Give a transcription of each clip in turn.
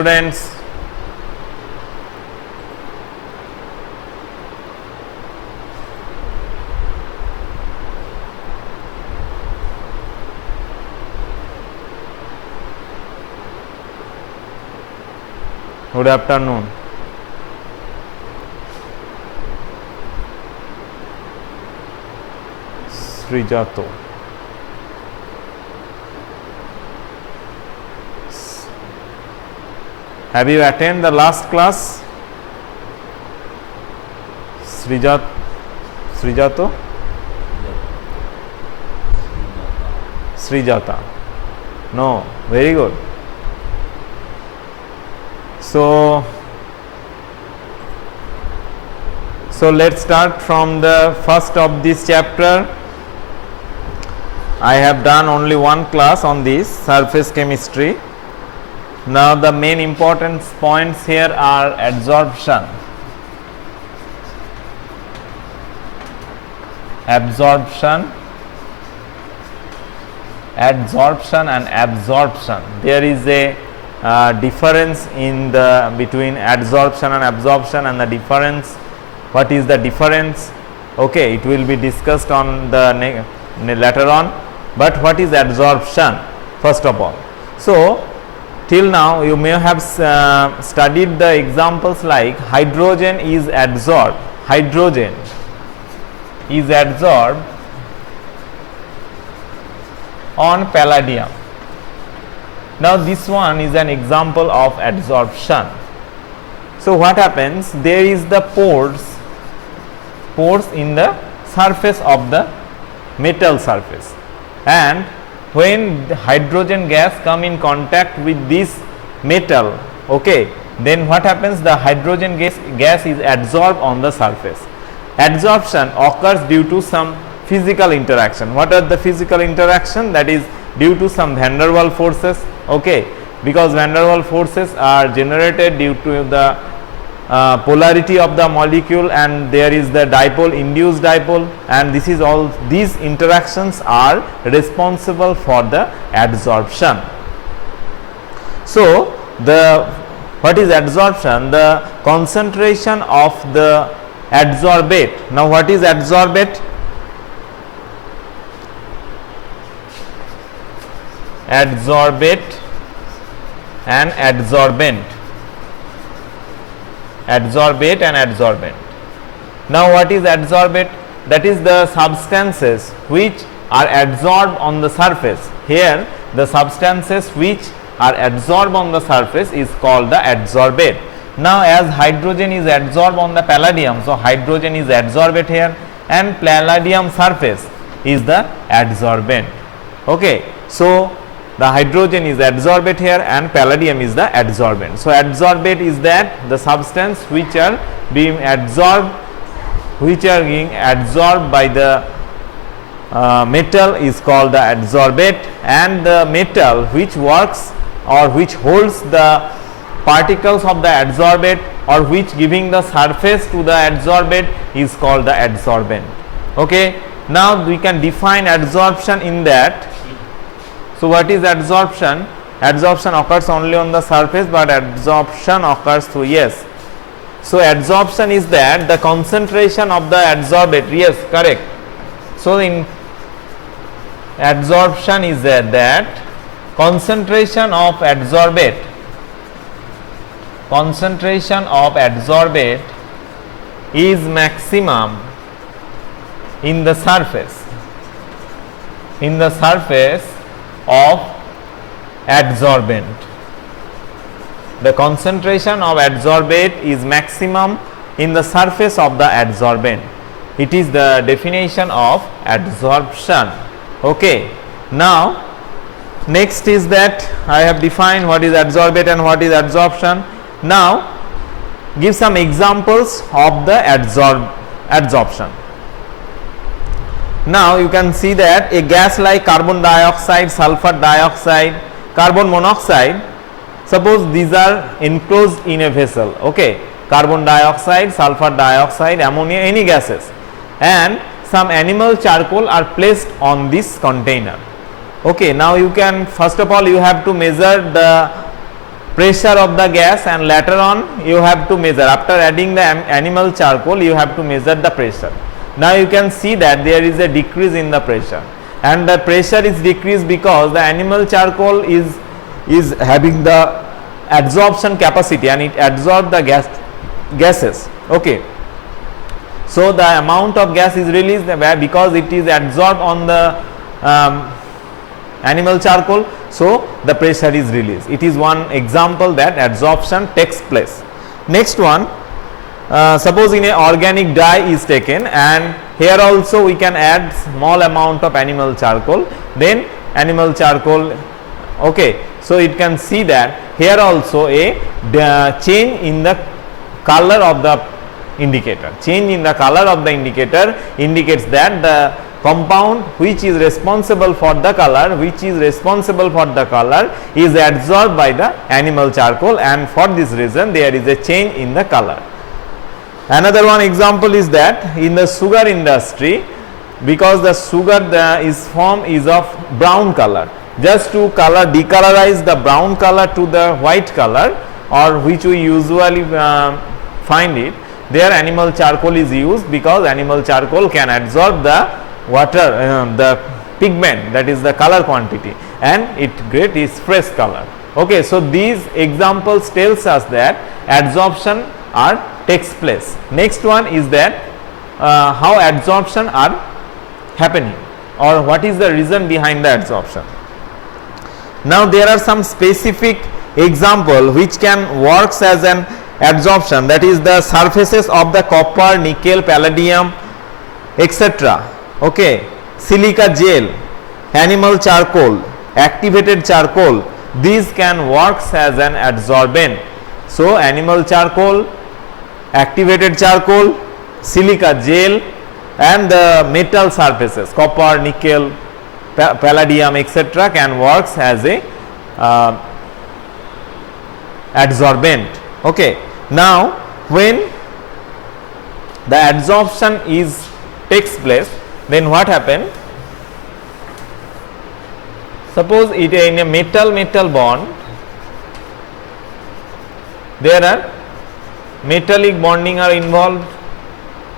Students, good afternoon. Srijato. Have you attended the last class? Srijato? Srijata. No, very good. So let's start from the first of this chapter. I have done only one class on this surface chemistry. Now the main important points here are adsorption, adsorption and absorption. There is a difference in the between adsorption and absorption, and the difference, what is the difference? Okay, it will be discussed on the later on. But what is adsorption first of all? So till now you may have studied the examples like hydrogen is adsorbed. Hydrogen is adsorbed on palladium. Now this one is an example of adsorption. So what happens? There is the pores in the surface of the metal surface, and when the hydrogen gas come in contact with this metal, okay, then what happens? The hydrogen gas is adsorbed on the surface. Adsorption occurs due to some physical interaction. What are the physical interaction? That is due to some van der Waals forces, okay, because van der Waals forces are generated due to the polarity of the molecule, and there is the dipole, induced dipole, and this is all, these interactions are responsible for the adsorption. So what is adsorption? The concentration of the adsorbate. Now what is adsorbate? Adsorbate and adsorbent. Adsorbate and adsorbent. Now what is adsorbate? That is the substances which are adsorbed on the surface. Here the substances which are adsorbed on the surface is called the adsorbate. Now as hydrogen is adsorbed on the palladium, so hydrogen is adsorbate here, and palladium surface is the adsorbent. Okay, so the hydrogen is adsorbate here and palladium is the adsorbent. So adsorbate is that the substance which are being absorbed, by the metal is called the adsorbate, and the metal which works or which holds the particles of the adsorbate or which giving the surface to the adsorbate is called the adsorbent. Okay, now we can define adsorption in that. So what is adsorption? Adsorption occurs only on the surface, but adsorption occurs through, yes. So adsorption is that the concentration of the adsorbate, yes, correct. So in adsorption is that concentration of adsorbate is maximum in the surface of adsorbent. The concentration of adsorbate is maximum in the surface of the adsorbent. It is the definition of adsorption. Okay. Now next is that I have defined what is adsorbate and what is adsorption. Now give some examples of the adsorption. Now you can see that a gas like carbon dioxide, sulfur dioxide, carbon monoxide, suppose these are enclosed in a vessel, okay, carbon dioxide, sulfur dioxide, ammonia, any gases, and some animal charcoal are placed on this container. Okay, now you can, first of all you have to measure the pressure of the gas, and later on you have to measure, after adding the animal charcoal you have to measure the pressure. Now you can see that there is a decrease in the pressure, and the pressure is decreased because the animal charcoal is having the adsorption capacity and it absorbs the gases. Okay. So the amount of gas is released because it is absorbed on the animal charcoal, so the pressure is released. It is one example that adsorption takes place. Next one, suppose in a organic dye is taken, and here also we can add small amount of animal charcoal, then animal charcoal, okay. So it can see that here also a change in the color of the indicator. Change in the color of the indicator indicates that the compound which is responsible for the color, is absorbed by the animal charcoal, and for this reason there is a change in the color. Another one example is that in the sugar industry, because the sugar is of brown color, just to decolorize the brown color to the white color, or which we usually find it, there animal charcoal is used, because animal charcoal can absorb the water, the pigment, that is the color quantity, and it creates fresh color. Okay, so these examples tells us that adsorption takes place. Next one is that how adsorption are happening, or what is the reason behind the adsorption. Now there are some specific example which can works as an adsorption, that is the surfaces of the copper, nickel, palladium, etc. Okay, silica gel, animal charcoal, activated charcoal, these can works as an adsorbent. So animal charcoal, activated charcoal, silica gel, and the metal surfaces, copper, nickel, palladium, etc. can works as a adsorbent. Okay. Now when the adsorption takes place, then what happen? Suppose it in a metal bond, there are metallic bonding are involved.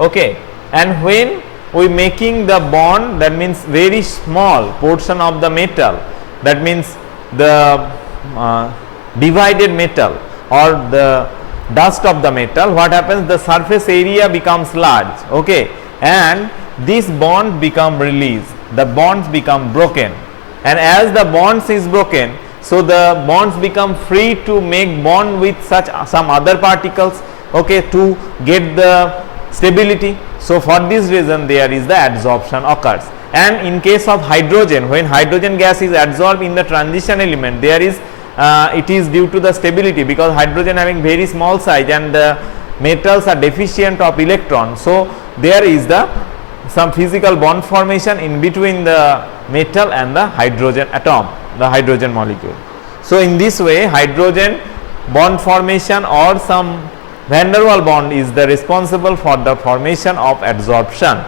Okay, and when we making the bond, that means very small portion of the metal, that means the divided metal or the dust of the metal, what happens? The surface area becomes large. Okay, and this bond become released, the bonds become broken, and as the bonds is broken, so the bonds become free to make bond with some other particles, okay, to get the stability. So for this reason there is the adsorption occurs. And in case of hydrogen, when hydrogen gas is adsorbed in the transition element, there is it is due to the stability, because hydrogen having very small size and the metals are deficient of electrons. So there is some physical bond formation in between the metal and the hydrogen atom, the hydrogen molecule. So in this way hydrogen bond formation or some van der Waals bond is the responsible for the formation of adsorption.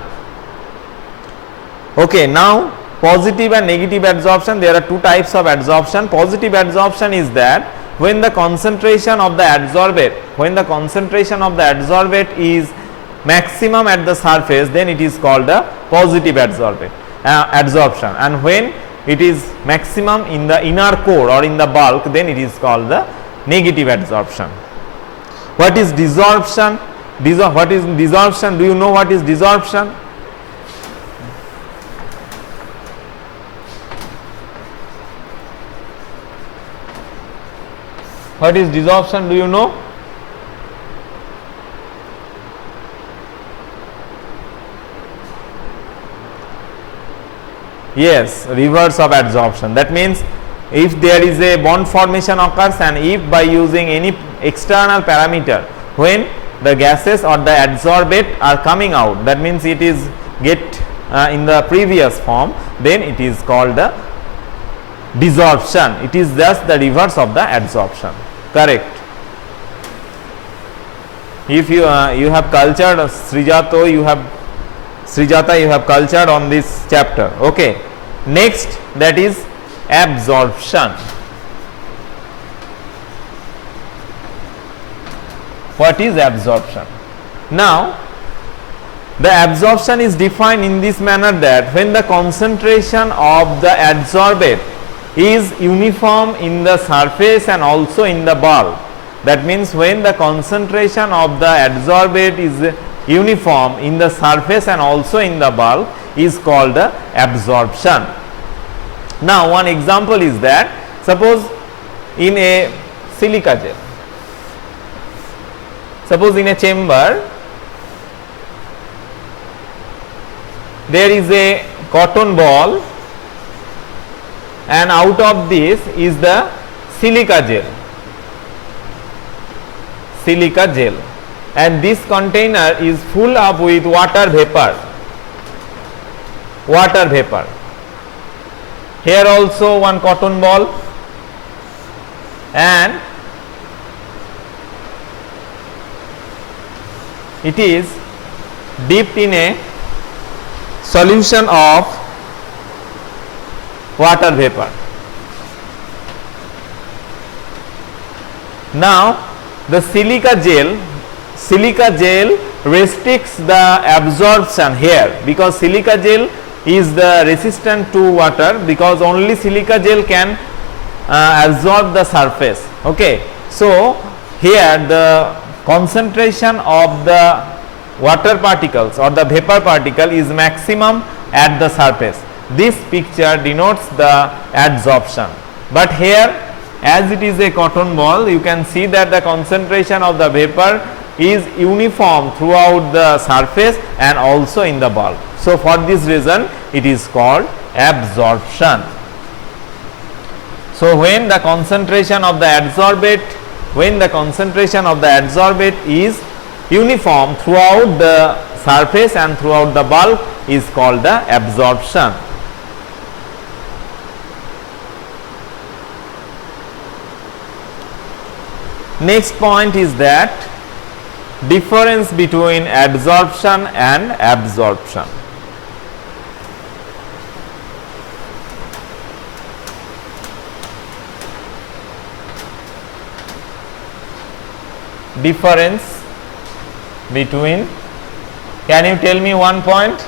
Okay, now positive and negative adsorption, there are two types of adsorption. Positive adsorption is that when the concentration of the adsorbate, is maximum at the surface, then it is called the positive adsorption, and when it is maximum in the inner core or in the bulk, then it is called the negative adsorption. What is desorption? What is desorption? Do you know what is desorption? What is desorption? Do you know? Yes, reverse of adsorption. That means if there is a bond formation occurs, and if by using any external parameter, when the gases or the adsorbate are coming out, that means it is get in the previous form, then it is called the desorption. It is just the reverse of the adsorption. Correct. If you have cultured Srijata, you have cultured on this chapter. Okay. Next, that is absorption. What is absorption? Now, the absorption is defined in this manner that when the concentration of the adsorbate is uniform in the surface and also in the bulk. That means when the concentration of the adsorbate is uniform in the surface and also in the bulk is called the absorption. Now, one example is that suppose in a silica gel, suppose in a chamber there is a cotton ball and out of this is the silica gel, and this container is full up with water vapor. Here also one cotton ball, and it is dipped in a solution of water vapor. Now, the silica gel restricts the absorption here, because silica gel is the resistant to water, because only silica gel can absorb the surface. Okay. So, here the concentration of the water particles or the vapor particle is maximum at the surface. This picture denotes the adsorption, but here as it is a cotton ball, you can see that the concentration of the vapor is uniform throughout the surface and also in the bulk. So, for this reason it is called absorption. So, when the concentration of the adsorbate is uniform throughout the surface and throughout the bulk is called the absorption. Next point is that difference between adsorption and absorption. Difference between, can you tell me one point?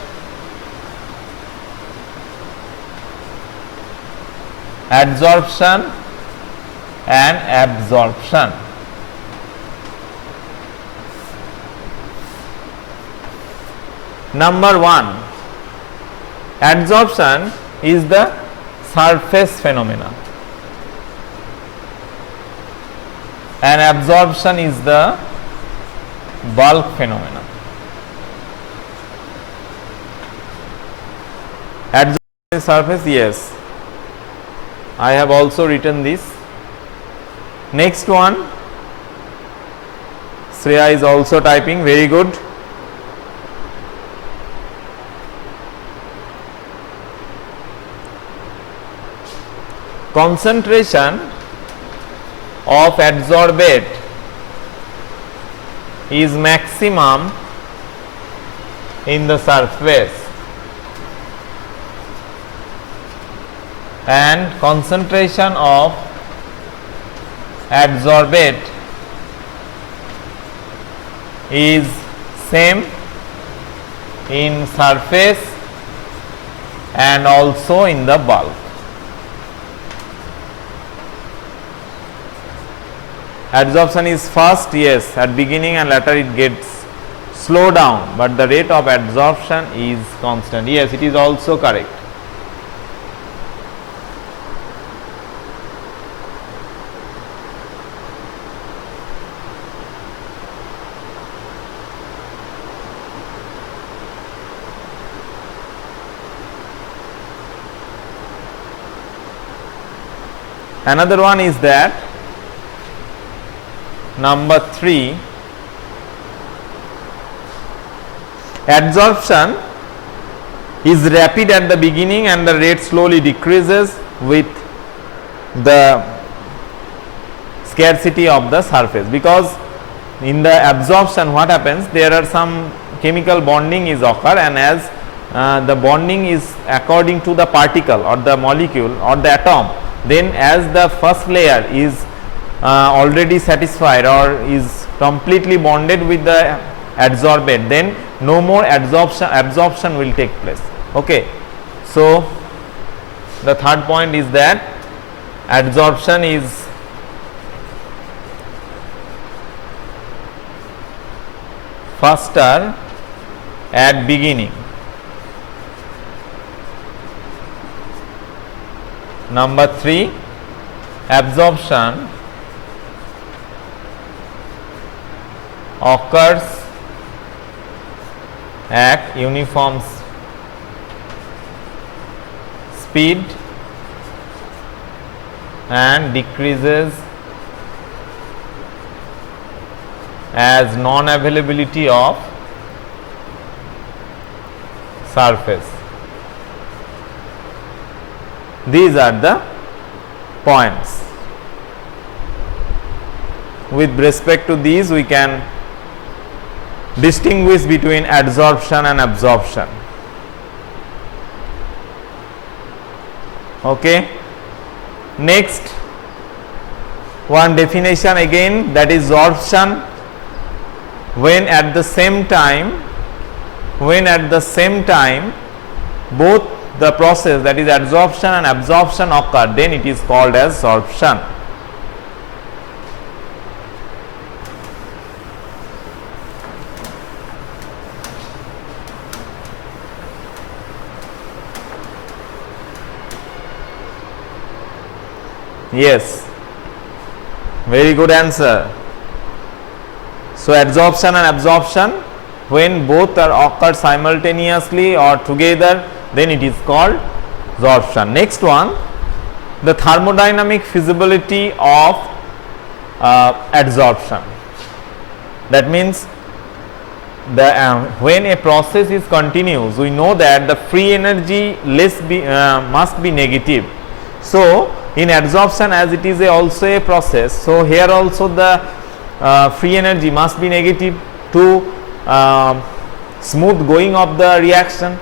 Adsorption and absorption. Number 1, adsorption is the surface phenomena and absorption is the bulk phenomena. Adsorption is surface, yes, I have also written this. Next one, Shreya is also typing, very good. Concentration of adsorbate is maximum in the surface and concentration of adsorbate is same in surface and also in the bulk. Adsorption is fast, yes, at beginning and later it gets slow down, but the rate of adsorption is constant. Yes, it is also correct. Another one is that number 3, adsorption is rapid at the beginning and the rate slowly decreases with the scarcity of the surface, because in the absorption what happens, there are some chemical bonding is occur, and as the bonding is according to the particle or the molecule or the atom, then as the first layer is already satisfied or is completely bonded with the adsorbate, then no more absorption will take place. Okay. So the third point is that adsorption is faster at beginning. Number 3, absorption occurs at uniform speed and decreases as non-availability of surface. These are the points. With respect to these, we can distinguish between adsorption and absorption. Okay. Next, one definition again, that is sorption, when at the same time both the process, that is adsorption and absorption, occur, then it is called as sorption. Yes, very good answer. So adsorption and absorption, when both are occurred simultaneously or together, then it is called sorption. Next one, the thermodynamic feasibility of adsorption. That means the when a process is continuous, we know that the free energy must be negative. So in adsorption, as it is also a process, so here also the free energy must be negative to smooth going of the reaction.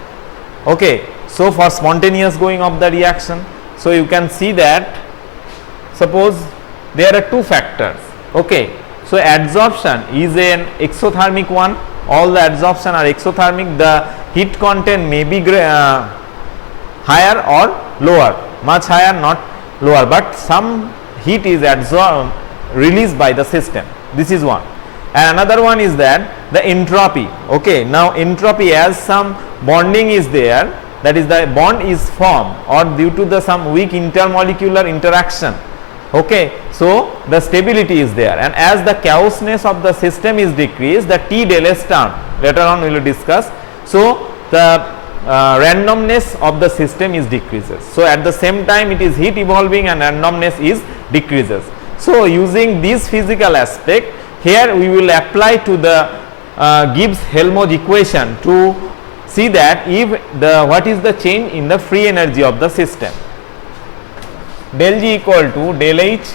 Okay. So for spontaneous going of the reaction, so you can see that suppose there are two factors. Okay. So adsorption is an exothermic one, all the adsorption are exothermic, the heat content may be higher or lower, much higher, not lower, but some heat is released by the system. This is one. And another one is that the entropy. Okay. Now entropy, as some bonding is there, that is the bond is formed or due to the some weak intermolecular interaction. Okay. So the stability is there, and as the chaosness of the system is decreased, the T del S term later on we will discuss. So the randomness of the system is decreases. So at the same time it is heat evolving and randomness is decreases. So using this physical aspect, here we will apply to the Gibbs-Helmholtz equation to see that if what is the change in the free energy of the system. Del G equal to del H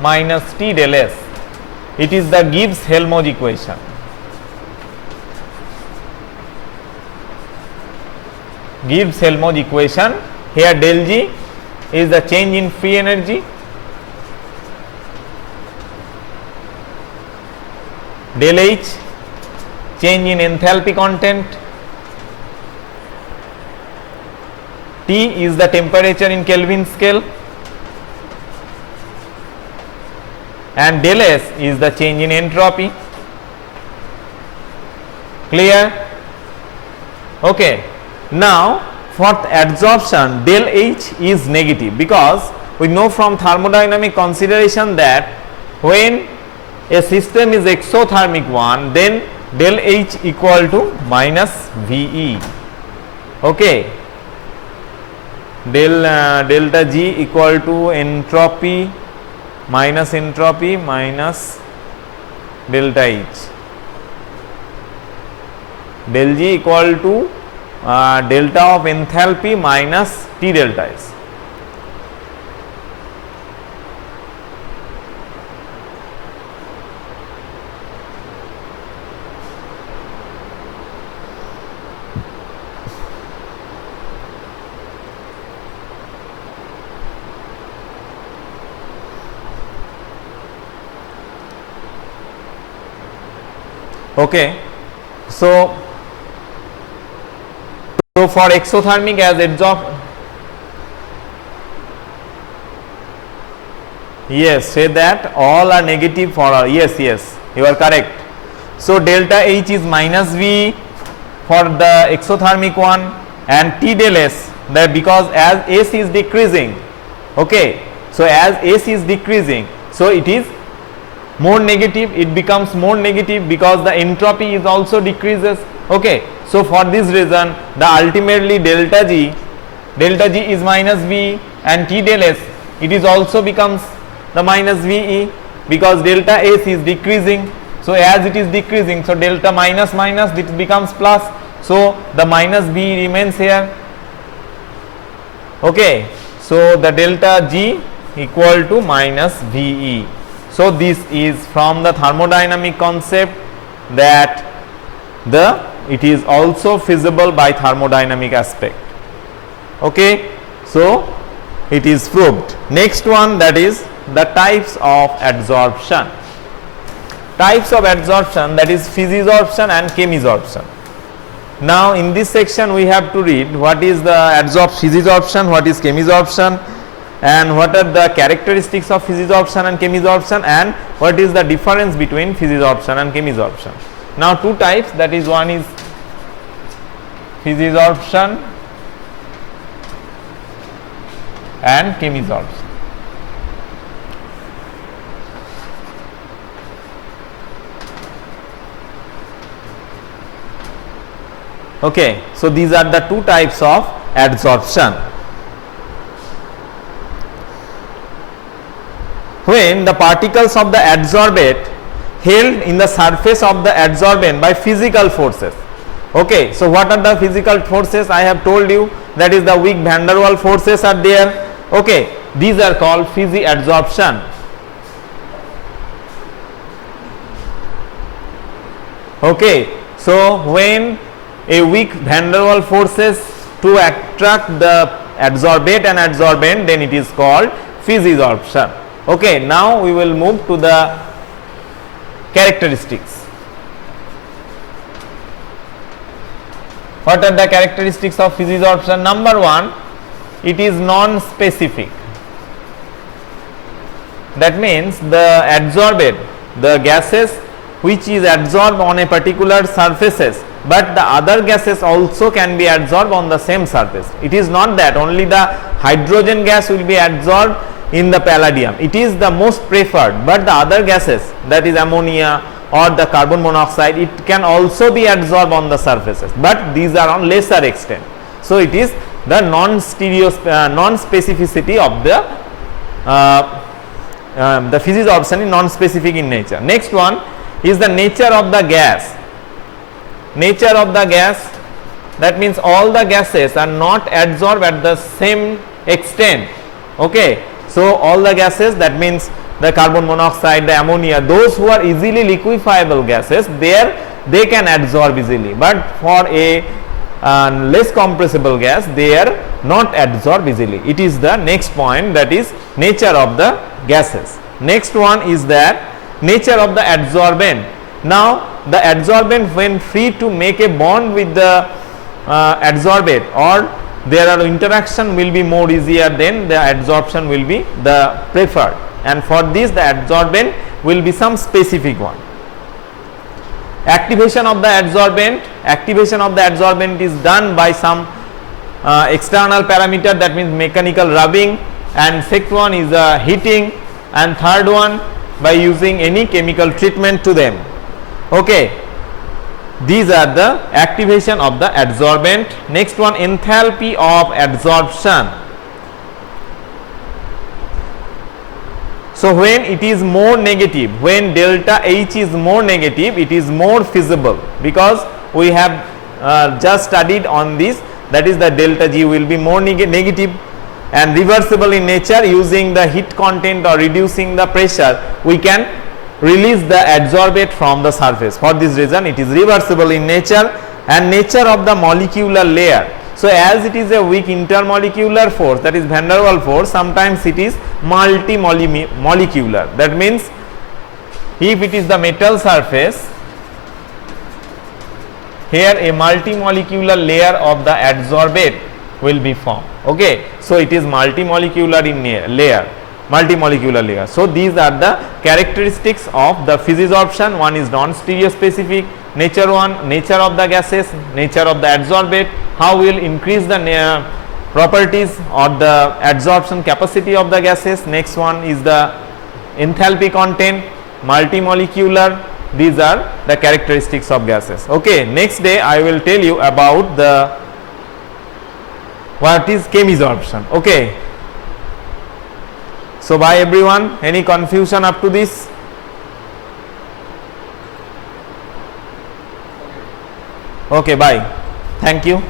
minus T del S. It is the Gibbs-Helmholtz equation. Gibbs-Helmholtz equation. Here del G is the change in free energy, del H change in enthalpy content, T is the temperature in Kelvin scale, and del S is the change in entropy. Clear? Okay. Now for adsorption, del H is negative, because we know from thermodynamic consideration that when a system is exothermic one, then del H equal to minus VE. Okay. Delta G equal to entropy minus delta H. Del G equal to delta of enthalpy minus T delta S. Okay. So for exothermic as adsorption, yes, say that all are negative for all. Yes, yes, you are correct. So delta H is minus V for the exothermic one, and T del S, that because as S is decreasing, okay, so as S is decreasing, so it is more negative, it becomes more negative because the entropy is also decreases, okay. So for this reason the ultimately delta G is minus V, and T del S, it is also becomes the minus VE because delta S is decreasing. So as it is decreasing, so delta minus minus, it becomes plus, so the minus V remains here, okay. So the delta G equal to minus VE. So this is from the thermodynamic concept that it is also feasible by thermodynamic aspect, okay. So it is proved. Next one, that is the types of adsorption. Types of adsorption, that is physisorption and chemisorption. Now in this section we have to read what is the physisorption, what is chemisorption, and what are the characteristics of physisorption and chemisorption, and what is the difference between physisorption and chemisorption. Now two types, that is one is physisorption and chemisorption. Okay, so these are the two types of adsorption. When the particles of the adsorbate held in the surface of the adsorbent by physical forces. Okay, so what are the physical forces? I have told you, that is the weak van der Waals forces are there. Okay, these are called physiadsorption. Okay, so when a weak van der Waals forces to attract the adsorbate and adsorbent, then it is called physisorption. Okay, now we will move to the characteristics. What are the characteristics of physisorption? Number one, it is non-specific. That means the adsorbate, the gases which is adsorbed on a particular surfaces, but the other gases also can be adsorbed on the same surface. It is not that only the hydrogen gas will be adsorbed in the palladium. It is the most preferred, but the other gases, that is ammonia or the carbon monoxide, it can also be adsorbed on the surfaces, but these are on lesser extent. So it is the non-specificity of the physisorption is non-specific in nature. Next one is the nature of the gas. Nature of the gas, that means all the gases are not adsorbed at the same extent. Okay, so all the gases, that means the carbon monoxide, the ammonia, those who are easily liquefiable gases, they can adsorb easily, but for a less compressible gas, they are not adsorbed easily. It is the next point, that is nature of the gases. Next one is that nature of the adsorbent. Now the adsorbent, when free to make a bond with the adsorbate, or there are interaction will be more easier, then the adsorption will be the preferred, and for this the adsorbent will be some specific one. Activation of the adsorbent. Activation of the adsorbent is done by some external parameter, that means mechanical rubbing, and second one is heating, and third one by using any chemical treatment to them. Okay, these are the activation of the adsorbent. Next one, enthalpy of adsorption. So when it is more negative, when delta H is more negative, it is more feasible, because we have just studied on this, that is the delta G will be more negative and reversible in nature. Using the heat content or reducing the pressure, we can release the adsorbate from the surface. For this reason it is reversible in nature. And nature of the molecular layer. So as it is a weak intermolecular force, that is van der Waals force, sometimes it is multimolecular. That means if it is the metal surface, here a multimolecular layer of the adsorbate will be formed. Okay, so it is multimolecular in layer, multimolecular layer. So these are the characteristics of the physisorption. One is non-stereospecific, nature one, nature of the gases, nature of the adsorbate, how we will increase the properties or the adsorption capacity of the gases. Next one is the enthalpy content, multimolecular. These are the characteristics of gases. Okay, next day I will tell you about the what is chemisorption. Okay, so bye everyone. Any confusion up to this? Okay, bye. Thank you.